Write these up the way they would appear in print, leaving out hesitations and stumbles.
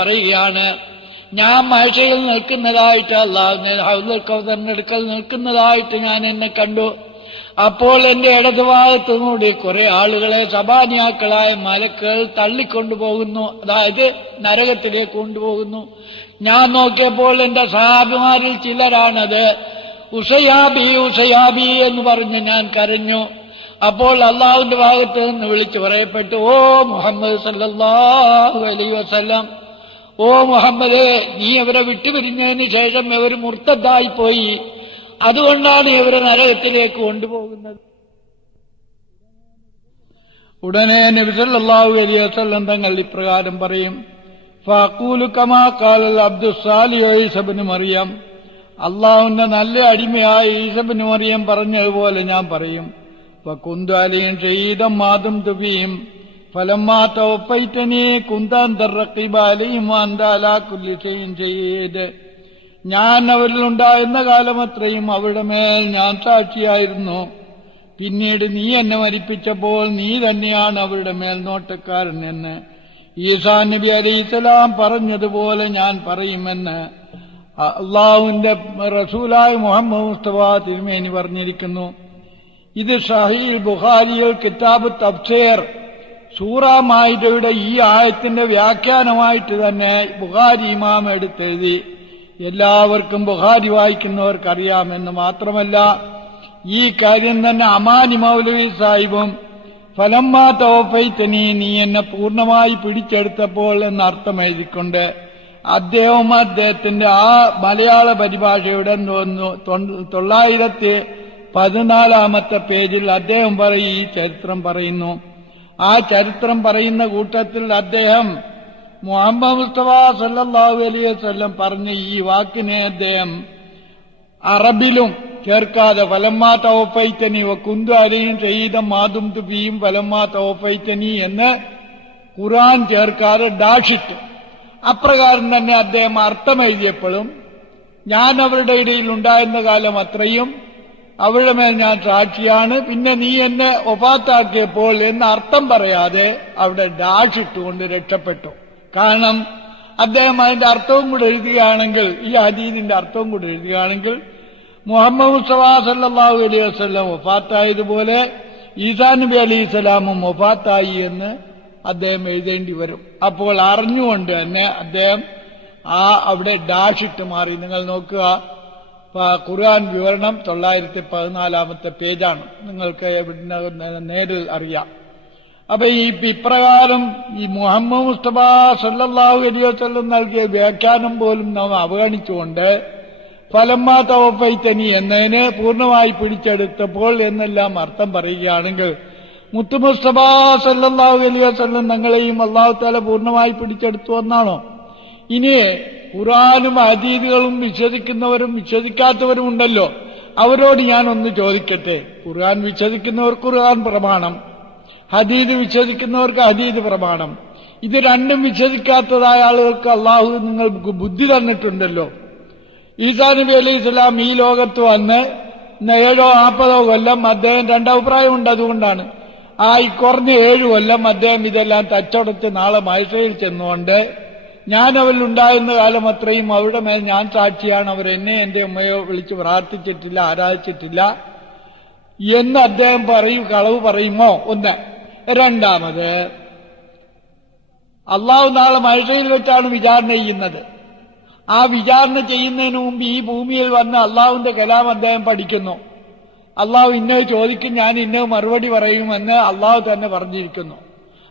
പറയുകയാണ്, ഞാൻ മഴയിൽ നിൽക്കുന്നതായിട്ട് അല്ലാഹുവിന്റെ ഹൗദുൽ കൗസറിന്റെ അടുക്കൽ നിൽക്കുന്നതായിട്ട് ഞാൻ എന്നെ കണ്ടു. അപ്പോൾ എന്റെ ഇടതുഭാഗത്തു കൂടി കുറെ ആളുകളെ സബാനിയാക്കളായ മലക്കുകൾ തള്ളിക്കൊണ്ടുപോകുന്നു, അതായത് നരകത്തിലേക്ക് കൊണ്ടുപോകുന്നു. ഞാൻ നോക്കിയപ്പോൾ എന്റെ സഹാബിമാരിൽ ചിലരാണത്. ഉസയാബി ഉസയാബി എന്ന് പറഞ്ഞ് ഞാൻ കരഞ്ഞു. അപ്പോൾ അള്ളാഹുവിന്റെ ഭാഗത്ത് നിന്ന് വിളിച്ചു പറയപ്പെട്ടു, ഓ മുഹമ്മദ് സല്ലല്ലാഹു അലൈഹി വസല്ലം, ഓ മുഹമ്മദ്, നീ അവരെ വിട്ടുപിരിഞ്ഞതിന് ശേഷം ഇവർ മുർത്തദ്ദായിപ്പോയി, അതുകൊണ്ടാണ് ഇവരെ നരകത്തിലേക്ക് കൊണ്ടുപോകുന്നത്. ഉടനെ നബി സല്ലല്ലാഹു അലൈഹി വസല്ലം തങ്ങൾ ഇപ്രകാരം പറയും, ഫഖൂലു കമാ ഖാലൽ അബ്ദുസ്സാലിഹു ഈസ ഇബ്നു മറിയം, അള്ളാഹുവിന്റെ നല്ല അടിമയായ ഈസ ഇബ്നു മറിയം പറഞ്ഞതുപോലെ ഞാൻ പറയും. വകുന്തു അലൈഹിം ഷഹീദൻ മാദും തുബീം ഫലമ്മാ തവഫൈതനി കുന്ത അൻത റഖീബ അലൈഹിം വഅൻത അലാ കുല്ലി ഷൈഇൻ ഷഹീദ്. ഞാൻ അവരിലുണ്ടായിരുന്ന കാലമത്രയും അവരുടെ മേൽ ഞാൻ സാക്ഷിയായിരുന്നു. പിന്നീട് നീ എന്നെ മരിപ്പിച്ചപ്പോൾ നീ തന്നെയാണ് അവരുടെ മേൽ നോട്ടക്കാരൻ എന്ന് ഈസാ നബി അലൈഹിസ്സലാം പറഞ്ഞതുപോലെ ഞാൻ പറയുമെന്ന് അള്ളാഹുവിന്റെ റസൂലായ മുഹമ്മദ് മുസ്തഫ തിരുമേനി പറഞ്ഞിരിക്കുന്നു. ഇത് സഹീഹ് ബുഖാരിയിൽ കിതാബ് തഫ്സീർ സൂറ മാഇദയുടെ ഈ ആയത്തിന്റെ വ്യാഖ്യാനമായിട്ട് തന്നെ ബുഖാരി ഇമാം എടുത്തെഴുതി. എല്ലാവർക്കും ബുഖാരി വായിക്കുന്നവർക്കറിയാമെന്ന് മാത്രമല്ല, ഈ കാര്യം തന്നെ അമാനി മൗലവി സാഹിബും ഫലമ്മാ തവഫൈതനി, നീ എന്നെ പൂർണ്ണമായി പിടിച്ചെടുത്തപ്പോൾ എന്നർത്ഥം എഴുതിക്കൊണ്ട് അദ്ദേഹത്തിന്റെ ആ മലയാള പരിഭാഷയുടെ 914 പേജിൽ അദ്ദേഹം ഈ ചരിത്രം പറയുന്നു. ആ ചരിത്രം പറയുന്ന കൂട്ടത്തിൽ അദ്ദേഹം മുഹമ്മദ് മുസ്തഫ സല്ലല്ലാഹു അലൈഹി വസല്ലം പറഞ്ഞ ഈ വാക്കിനെ അദ്ദേഹം അറബിലും ചേർക്കാതെ ഫലമ്മാ തവഫൈതനി വകുന്തു അലൈഹിം ഷഹീദൻ മാദും തുബീം ഫലമ്മാ തവഫൈതനി എന്ന് ഖുർആൻ ചേർക്കാതെ ഡാഷിട്ടു. അപ്രകാരം തന്നെ അദ്ദേഹം അർത്ഥം എഴുതിയപ്പോഴും ഞാൻ അവരുടെ ഇടയിൽ ഉണ്ടായിരുന്ന കാലം അത്രയും അവരുടെ മേൽ ഞാൻ സാക്ഷിയാണ്, പിന്നെ നീ എന്നെ ഒഫാത്താക്കിയപ്പോൾ എന്ന അർത്ഥം പറയാതെ അവിടെ ഡാഷിട്ടുകൊണ്ട് രക്ഷപ്പെട്ടു. കാരണം അദ്ദേഹം അതിന്റെ അർത്ഥവും കൂടെ എഴുതുകയാണെങ്കിൽ, ഈ ഹദീസിന്റെ അർത്ഥവും കൂടെ എഴുതുകയാണെങ്കിൽ മുഹമ്മദ് മുസ്തഫ സല്ലല്ലാഹു അലൈഹി വസല്ലം വഫാത്തായതുപോലെ ഈസാ നബി അലൈഹിസ്സലാമും വഫാത്തായി എന്ന് അദ്ദേഹം എഴുതേണ്ടി വരും. അപ്പോൾ അറിഞ്ഞുകൊണ്ട് തന്നെ അദ്ദേഹം അവിടെ ഡാഷിട്ട് മാറി. നിങ്ങൾ നോക്കുക, ഖുർആൻ വിവരണം 914 പേജാണ്, നിങ്ങൾക്ക് നേരിൽ അറിയാം. അപ്പൊ ഇപ്രകാരം ഈ മുഹമ്മദ് മുസ്തഫ സല്ലല്ലാഹു അലൈഹി വസല്ലം നൽകിയ വ്യാഖ്യാനം പോലും നാം അവഗണിച്ചുകൊണ്ട് ഫലമ്മാ തവഫൈതനി എന്നതിനെ പൂർണ്ണമായി പിടിച്ചെടുത്തപ്പോൾ എന്നെല്ലാം അർത്ഥം പറയുകയാണെങ്കിൽ മുത്തു മുസ്തഫ സല്ലല്ലാഹു അലൈഹി വസല്ലം തങ്ങളെയും അല്ലാഹു തആല പൂർണ്ണമായി പിടിച്ചെടുത്തു എന്നാണോ? ഇനി ഖുർആനും ഹദീസുകളും വിശ്വസിക്കുന്നവരും വിശ്വസിക്കാത്തവരും ഉണ്ടല്ലോ, അവരോട് ഞാൻ ഒന്ന് ചോദിക്കട്ടെ. ഖുർആൻ വിശ്വസിക്കുന്നവർക്ക് ഖുർആൻ പ്രമാണം, ഹദീസ് വിശ്വസിക്കുന്നവർക്ക് ഹദീസ് പ്രമാണം. ഇത് രണ്ടും വിശ്വസിക്കാത്തതായ ആളുകൾക്ക് അള്ളാഹു നിങ്ങൾക്ക് ബുദ്ധി തന്നിട്ടുണ്ടല്ലോ. ഈസാ നബി അലൈഹി സ്വലാം ഈ ലോകത്ത് വന്ന് 7-40 കൊല്ലം അദ്ദേഹം രണ്ടഭിപ്രായമുണ്ട്. അതുകൊണ്ടാണ് ഈ കുറഞ്ഞ 7 കൊല്ലം അദ്ദേഹം ഇതെല്ലാം തച്ചടച്ച് നാളെ മഹ്ശറിൽ ചെന്നുകൊണ്ട് ഞാൻ അവരിലുണ്ടായിരുന്ന കാലം അത്രയും അവരുടെ മേൽ ഞാൻ സാക്ഷിയാണ്, അവരെന്നെ എന്റെ ഉമ്മയോ വിളിച്ച് പ്രാർത്ഥിച്ചിട്ടില്ല, ആരാധിച്ചിട്ടില്ല എന്ന് അദ്ദേഹം കളവ് പറയുമോ? ഒന്ന്. രണ്ടാമത്, അള്ളാഹു നാളെ മഹ്ശറിൽ വെച്ചാണ് വിചാരണ ചെയ്യുന്നത്. ആ വിചാരണ ചെയ്യുന്നതിന് മുമ്പ് ഈ ഭൂമിയിൽ വന്ന് അള്ളാഹുവിന്റെ കലാം അദ്ദേഹം പഠിക്കുന്നു. അള്ളാഹു ഇന്നത് ചോദിക്കും, ഞാൻ ഇന്നത് മറുപടി പറയുമെന്ന് അള്ളാഹു തന്നെ പറഞ്ഞിരിക്കുന്നു.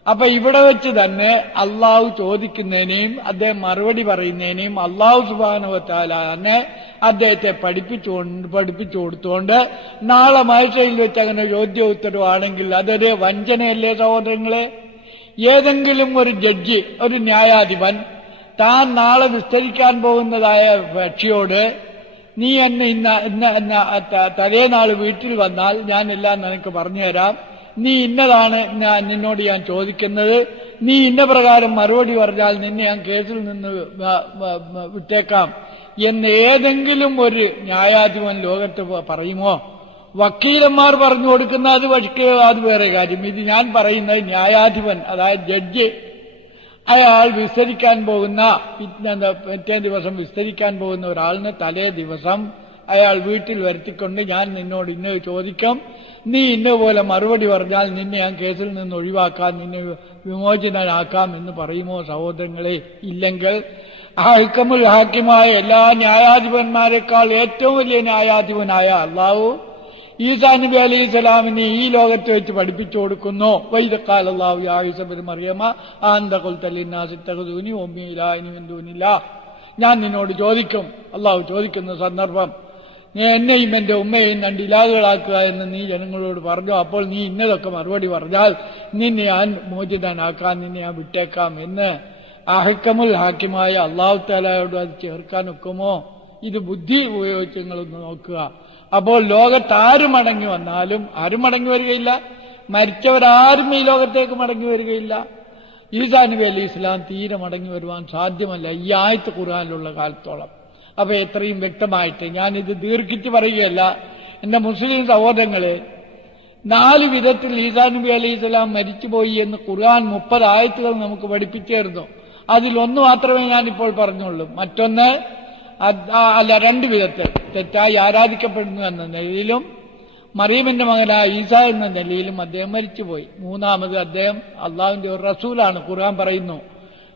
അപ്പൊ ഇവിടെ വെച്ച് തന്നെ അള്ളാഹു ചോദിക്കുന്നതിനെയും അദ്ദേഹം മറുപടി പറയുന്നതിനെയും അള്ളാഹു സുബ്ഹാനഹു വ തആല തന്നെ അദ്ദേഹത്തെ പഠിപ്പിച്ചു കൊടുത്തുകൊണ്ട് നാളെ മഹ്ശറിൽ വെച്ച് അങ്ങനെ ചോദ്യോത്തരവാണെങ്കിൽ അതൊരു വഞ്ചനയല്ലേ സഹോദരങ്ങളെ? ഏതെങ്കിലും ഒരു ജഡ്ജി, ഒരു ന്യായാധിപൻ താൻ നാളെ വിസ്തരിക്കാൻ പോകുന്നതായ കക്ഷിയോട് നീ എന്നെ ഇന്ന തലേനാൾ വീട്ടിൽ വന്നാൽ ഞാൻ എല്ലാം നിനക്ക് പറഞ്ഞുതരാം, നീ ഇന്നതാണ് നിന്നോട് ഞാൻ ചോദിക്കുന്നത്, നീ ഇന്ന പ്രകാരം മറുപടി പറഞ്ഞാൽ നിന്നെ ഞാൻ കേസിൽ നിന്ന് വിട്ടേക്കാം എന്ന് ഏതെങ്കിലും ഒരു ന്യായാധിപൻ ലോകത്ത് പറയുമോ? വക്കീലന്മാർ പറഞ്ഞു കൊടുക്കുന്ന അത് വേറെ കാര്യം. ഇത് ഞാൻ പറയുന്നത് ന്യായാധിപൻ, അതായത് ജഡ്ജ്, അയാൾ വിസ്തരിക്കാൻ പോകുന്ന പിറ്റേ ദിവസം വിസ്തരിക്കാൻ പോകുന്ന ഒരാളിന് തലേ ദിവസം അയാൾ വീട്ടിൽ വരുത്തിക്കൊണ്ട് ഞാൻ നിന്നോട് ഇന്നത് ചോദിക്കാം, നീ ഇന്നപോലെ മറുപടി പറഞ്ഞാൽ നിന്നെ ഞാൻ കേസിൽ നിന്ന് ഒഴിവാക്കാം, നിന്നെ വിമോചനാക്കാം എന്ന് പറയുമോ സഹോദരങ്ങളെ? ഇല്ലെങ്കിൽ ഹക്കമുൽ ഹാക്കിമായ എല്ലാ ന്യായാധിപന്മാരെക്കാൾ ഏറ്റവും വലിയ ന്യായാധിപനായ അള്ളാഹു ഈസാ നബി അലൈഹി സ്വലാമിനെ ഈ ലോകത്ത് വെച്ച് പഠിപ്പിച്ചു കൊടുക്കുന്നു. വൈദ ഖാല അല്ലാഹു യാ ഈസാ ഇബ്നു മറിയമ അൻത ഖുൽത ലിന്നാസി ഇത്തഖദൂനി വഉമ്മി ഇലാഹൈനി മിൻ ദൂനില്ലാഹ്. ഞാൻ നിന്നോട് ചോദിക്കും, അള്ളാഹു ചോദിക്കുന്ന സന്ദർഭം, നീ എന്നെയും എന്റെ ഉമ്മയെയും രണ്ട് ഇലാഹുകളാക്കുക എന്ന് നീ ജനങ്ങളോട് പറഞ്ഞു. അപ്പോൾ നീ ഇന്നതൊക്കെ മറുപടി പറഞ്ഞാൽ നിന്നെ ഞാൻ മോചിതനാക്കാം, നിന്നെ ഞാൻ വിട്ടേക്കാം എന്ന് അഹ്കമുൽ ഹാക്കിമായ അള്ളാഹു തആലയോട് അത് ചേർക്കാൻ ഒക്കുമോ? ഇത് ബുദ്ധി ഉപയോഗിച്ച് നിങ്ങളൊന്ന് നോക്കുക. അപ്പോൾ ലോകത്ത് ആര് മടങ്ങി വന്നാലും ആരും മടങ്ങി വരികയില്ല, മരിച്ചവരാരും ഈ ലോകത്തേക്ക് മടങ്ങി വരികയില്ല. ഈസാ നബി അലൈഹി ഇസ്ലാം തീരെ മടങ്ങി വരുവാൻ സാധ്യമല്ല ഈ ആയത്ത് ഖുർആനിലുള്ള കാലത്തോളം. അപ്പൊ എത്രയും വ്യക്തമായിട്ട് ഞാനിത് ദീർഘിച്ച് പറയുകയല്ല. എന്റെ മുസ്ലിം സഹോദരങ്ങളെ, 4 വിധത്തിൽ ഈസാ നബി അലൈഹി സ്വലാം മരിച്ചുപോയി എന്ന് ഖുർആൻ 30 ആയത്തുകൾ നമുക്ക് പഠിപ്പിച്ചിരുന്നു. അതിലൊന്ന് മാത്രമേ ഞാനിപ്പോൾ പറഞ്ഞുള്ളൂ. മറ്റൊന്ന് 2 വിധത്തിൽ തെറ്റായി ആരാധിക്കപ്പെടുന്നു എന്ന നിലയിലും മറിയമിന്റെ മകനായ ഈസാ എന്ന നിലയിലും അദ്ദേഹം മരിച്ചുപോയി. മൂന്നാമത് അദ്ദേഹം അള്ളാഹുവിന്റെ ഒരു റസൂലാണ്. ഖുർആൻ പറയുന്നു,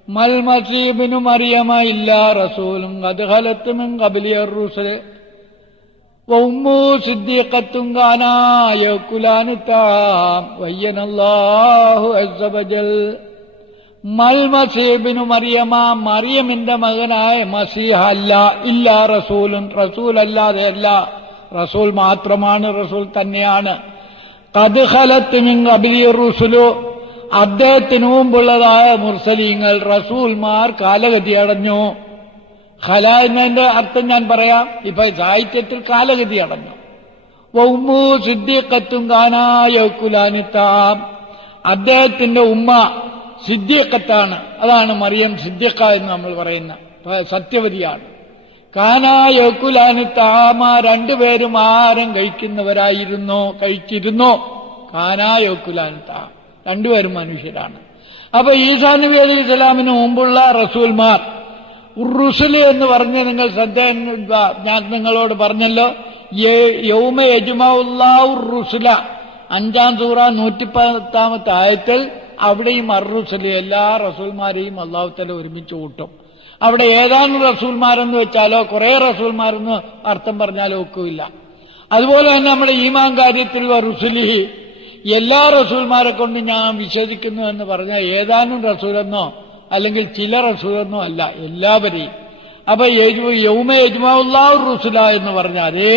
മൽ മസീഹ് ഇബ്നു മറിയമ ഇല്ലാ റസൂലുൻ ഖദ് ഖലത് മിൻ ഖബ്ലിഹി അർ-റുസുൽ വഉമ്മു സിദ്ദീഖത്തുൻ കാനാ യഅകുലാനി തആം വയ്യനല്ലാഹു അസ്സ വജൽ. മൽ മസീഹ് ഇബ്നു മറിയമ, മറിയമിന്റെ മകനായ മസീഹ് അല്ല, ഇല്ലാ റസൂലുൻ, റസൂൽ അല്ലാതെ അല്ല, റസൂൽ മാത്രമാണ്, റസൂൽ തന്നെയാണ്. ഖദ് ഖലത് മിൻ ഖബ്ലിഹി അർ-റുസുൽ, അദ്ദേഹത്തിന് മുമ്പുള്ളതായ മുർസലീങ്ങൾ റസൂൽമാർ കാലഗതി അടഞ്ഞു. ഖല എന്നതിന്റെ അർത്ഥം ഞാൻ പറയാം. ഇപ്പൊ സാഹിത്യത്തിൽ കാലഗതി അടഞ്ഞു. വഉമ്മു സിദ്ദീഖത്തുൻ കാനാ യഅകുലാനി തആം, അദ്ദേഹത്തിന്റെ ഉമ്മ സിദ്ദീഖത്താണ്. അതാണ് മറിയം സിദ്ദീഖ എന്ന് നമ്മൾ പറയുന്ന സത്യവതിയാണ്. കാനാ യഅകുലാനി തആമ, രണ്ടുപേരും ആഹാരം കഴിച്ചിരുന്നു. കാനാ യഅകുലാനി തആം, രണ്ടുപേരും മനുഷ്യരാണ്. അപ്പൊ ഈസാ നബി അലൈഹി സ്വലാമിന് മുമ്പുള്ള റസൂൽമാർ, റുസുല് എന്ന് പറഞ്ഞ് നിങ്ങൾ ഞാൻ നിങ്ങളോട് പറഞ്ഞല്ലോ, യൗമ യജ്മഉല്ലാഹു റുസുല, 5-ാം സൂറ 110-ാമത്തെ ആയത്തിൽ അവിടെയും അർ-റുസുല്, എല്ലാ റസൂൽമാരെയും അല്ലാഹു തആല ഒരുമിച്ച് കൂട്ടും. അവിടെ ഏതാനും റസൂൽമാരെന്ന് വെച്ചാലോ കുറെ റസൂൽമാരെന്ന് അർത്ഥം പറഞ്ഞാലോ ഒക്കില്ല. അതുപോലെ തന്നെ നമ്മുടെ ഈമാൻ കാര്യത്തിൽ റുസുലിഹി, എല്ലാ റസൂൽമാരെ കൊണ്ട് ഞാൻ വിശ്വസിക്കുന്നു എന്ന് പറഞ്ഞാൽ ഏതാനും റസൂലെന്നോ അല്ലെങ്കിൽ ചില റസൂലെന്നോ അല്ല, എല്ലാവരെയും. അപ്പൊ യൗമ യജ്മഉല്ലാഹു റുസുല എന്ന് പറഞ്ഞ അതേ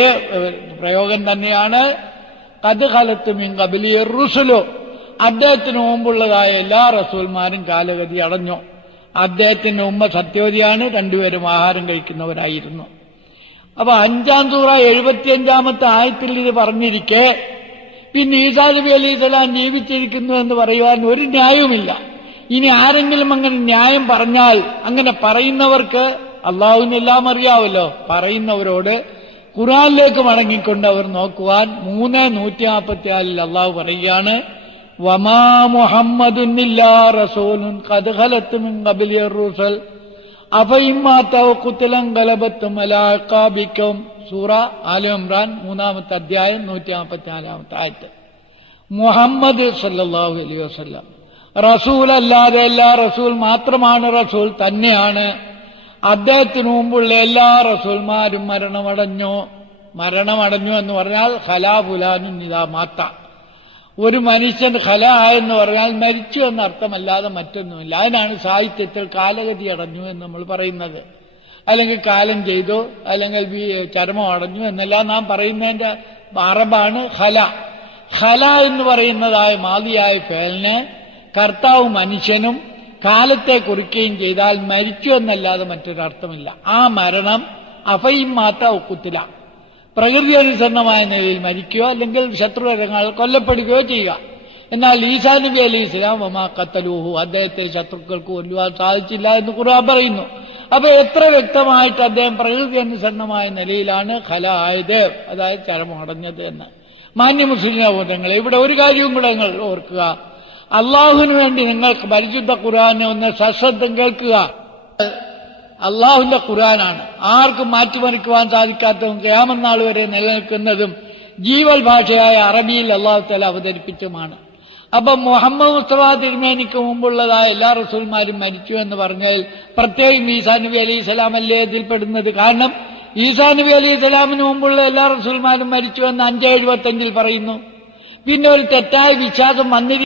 പ്രയോഗം തന്നെയാണ്. ഖദ് ഖലത് മിൻ ഖബ്ലിഹി അർ-റുസുൽ, അദ്ദേഹത്തിന് മുമ്പുള്ളതായ എല്ലാ റസൂൽമാരും കാലഗതി അടഞ്ഞു. അദ്ദേഹത്തിന്റെ ഉമ്മ സത്യവതിയാണ്, രണ്ടുപേരും ആഹാരം കഴിക്കുന്നവരായിരുന്നു. അപ്പൊ 5-ാം സൂറ 75-ാമത്തെ ആയത്തിൽ ഇത് പറഞ്ഞിരിക്കെ പിന്നെ ഈസാ നബി അലൈഹി സ്വലാം ജീവിച്ചിരിക്കുന്നു എന്ന് പറയുവാൻ ഒരു ന്യായവുമില്ല. ഇനി ആരെങ്കിലും അങ്ങനെ ന്യായം പറഞ്ഞാൽ, അങ്ങനെ പറയുന്നവർക്ക് അള്ളാഹുവിനെല്ലാം അറിയാവല്ലോ, പറയുന്നവരോട് ഖുർആനിലേക്ക് മടങ്ങിക്കൊണ്ട് അവർ നോക്കുവാൻ 3:144 അള്ളാഹു പറയുകയാണ്, വമാ മുഹമ്മദുൻ ഇല്ലാ റസൂലുൻ ഖദ് ഖലത് മിൻ ഖബ്ലിഹി അർ-റുസുൽ അഫഇമ്മാത വഖുതിലൻ ഖലബത്തും അലാ അഖാബിക്കും. സൂറ ആല ഇംറാൻ 3-ാമത്തെ അധ്യായം 144-ാമത്തെ ആയത്ത്. മുഹമ്മദ് സല്ലല്ലാഹു അലൈഹി വസല്ലം റസൂൽ അല്ലാതെ അല്ല, റസൂൽ മാത്രമാണ്, റസൂൽ തന്നെയാണ്. അദ്ദേഹത്തിന് മുമ്പുള്ള എല്ലാ റസൂൽമാരും മരണമടഞ്ഞു എന്ന് പറഞ്ഞാൽ ഖലാ ഫുലാനുൻ ഇദാ മാത്ത, ഒരു മനുഷ്യൻ ഖല എന്ന് പറഞ്ഞാൽ മരിച്ചു എന്ന അർത്ഥമല്ലാതെ മറ്റൊന്നുമില്ല. അതിനാണ് സാഹിത്യത്തിൽ കാലഗതി അടഞ്ഞു എന്ന് നമ്മൾ പറയുന്നത്. അല്ലെങ്കിൽ കാലം ചെയ്തു, അല്ലെങ്കിൽ ചർമ്മം അടഞ്ഞു എന്നെല്ലാം നാം പറയുന്നതിന്റെ അറബാണ് ഖല. ഖല എന്ന് പറയുന്നതായ മാദിയായ ഫേലിന് കർത്താവ് മനുഷ്യനും കാലത്തെ കുറിക്കുകയും ചെയ്താൽ മരിച്ചു എന്നല്ലാതെ മറ്റൊരർത്ഥമില്ല. ആ മരണം അഫയും മാത്ത ഒക്കുത്തില, പ്രകൃതി അനുസരണമായ നിലയിൽ മരിക്കുകയോ അല്ലെങ്കിൽ ശത്രുരങ്ങൾ കൊല്ലപ്പെടുകയോ ചെയ്യുക. എന്നാൽ ഈസാ നബി അലൈഹി സ്വലാം വമാ ഖത്തലൂഹു, അദ്ദേഹത്തെ ശത്രുക്കൾക്ക് കൊല്ലുവാൻ സാധിച്ചില്ല എന്ന് ഖുർആൻ പറയുന്നു. അപ്പൊ എത്ര വ്യക്തമായിട്ട് അദ്ദേഹം പ്രകൃതി അനുസരണമായ നിലയിലാണ് ഖല ആയത്, അതായത് ചരമടഞ്ഞത് എന്ന്. മാന്യ മുസ്ലിം സഹോദരങ്ങളെ, ഇവിടെ ഒരു കാര്യവും കൂടെ നിങ്ങൾ ഓർക്കുക. അള്ളാഹുവിന് വേണ്ടി നിങ്ങൾക്ക് പരിശുദ്ധ ഖുർആനെ ഒന്ന് സശ്രദ്ധം കേൾക്കുക. അള്ളാഹുവിന്റെ ഖുർആനാണ്. ആർക്കും മാറ്റിമറിക്കുവാൻ സാധിക്കാത്തതും ഖിയാമത്ത് നാൾ വരെ നിലനിൽക്കുന്നതും ജീവൽ ഭാഷയായ അറബിയിൽ അള്ളാഹു തആല അവതരിപ്പിച്ചുമാണ്. അപ്പം മുഹമ്മദ് മുസ്തഫ തിരുമേനിക്ക് മുമ്പുള്ളതായ എല്ലാ റസൂൽമാരും മരിച്ചു എന്ന് പറഞ്ഞാൽ പ്രത്യേകം ഈസാ നബി അലൈഹി സ്വലാം അല്ലേ ഇതിൽപ്പെടുന്നത്? കാരണം ഈസാ നബി അലൈഹി സ്വലാമിന് മുമ്പുള്ള എല്ലാ റസൂൽമാരും മരിച്ചു എന്ന് 5:75 പറയുന്നു. പിന്നെ ഒരു തെറ്റായ വിശ്വാസം വന്നിരിക്കും.